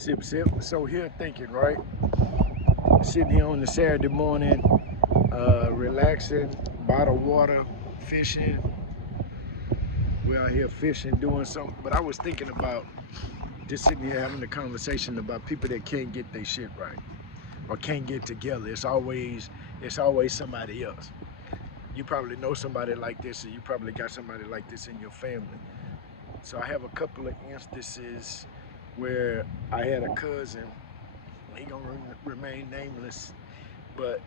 Sip, sip. So here thinking, right? Sitting here on the Saturday morning, relaxing, bottled water, fishing. We're out here fishing, doing something. But I was thinking about just sitting here having a conversation about people that can't get their shit right or can't get together. It's always somebody else. You probably know somebody like this, and you probably got somebody like this in your family. So I have a couple of instances where I had a cousin. He gonna remain nameless, but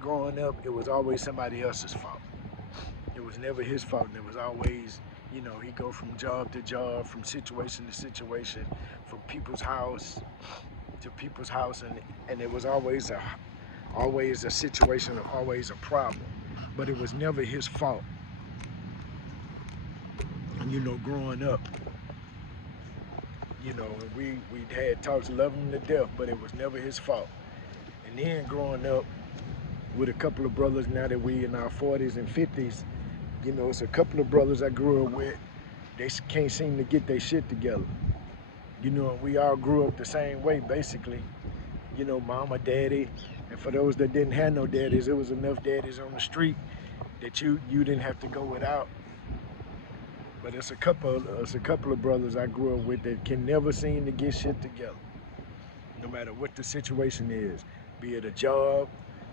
growing up, it was always somebody else's fault. It was never his fault. And it was always, he go from job to job, from situation to situation, from people's house to people's house, and it was always a situation, always a problem. But it was never his fault. And growing up, we had talks, loving him to death, but it was never his fault. And then growing up with a couple of brothers, now that we in our 40s and 50s, it's a couple of brothers I grew up with. They can't seem to get their shit together. And we all grew up the same way, basically. Mama, daddy, and for those that didn't have no daddies, it was enough daddies on the street that you didn't have to go without. But it's a couple of brothers I grew up with that can never seem to get shit together, no matter what the situation is. Be it a job,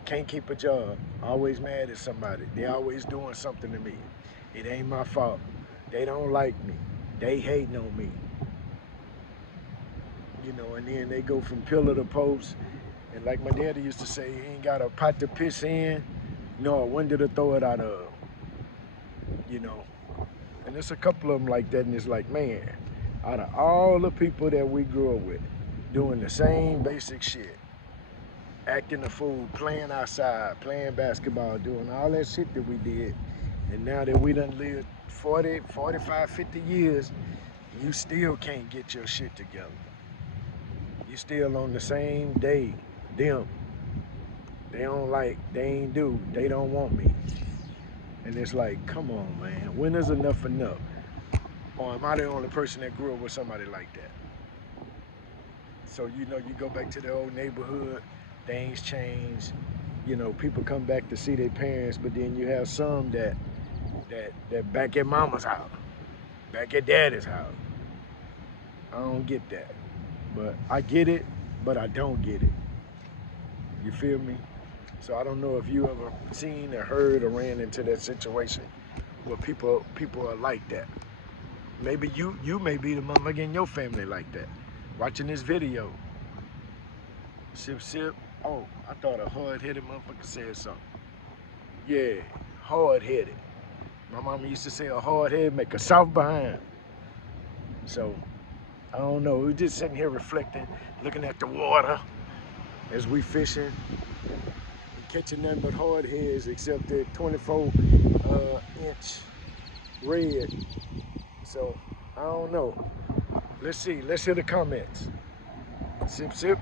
can't keep a job, always mad at somebody. They always doing something to me. It ain't my fault. They don't like me. They hating on me. And then they go from pillar to post. And like my daddy used to say, he ain't got a pot to piss in, nor a window to throw it out of. And there's a couple of them like that, and it's like, man, out of all the people that we grew up with, doing the same basic shit, acting a fool, playing outside, playing basketball, doing all that shit that we did, and now that we done lived 40, 45, 50 years, you still can't get your shit together. You still on the same day. Them, they ain't do, they don't want me. And it's like, come on, man, when is enough enough? Or am I the only person that grew up with somebody like that? So, you go back to the old neighborhood, things change. People come back to see their parents, but then you have some that back at mama's house, back at daddy's house. I don't get that. But I get it, but I don't get it. You feel me? So I don't know if you ever seen or heard or ran into that situation where people are like that. Maybe you may be the motherfucker in your family like that. Watching this video. Sip, sip. Oh, I thought a hard-headed motherfucker said something. Yeah, hard-headed. My mama used to say a hard head make a soft behind. So, I don't know. We're just sitting here reflecting, looking at the water as we fishing, catching nothing but hard heads except the 24-inch red. So, I don't know. Let's see. Let's hear the comments. Sip, sip.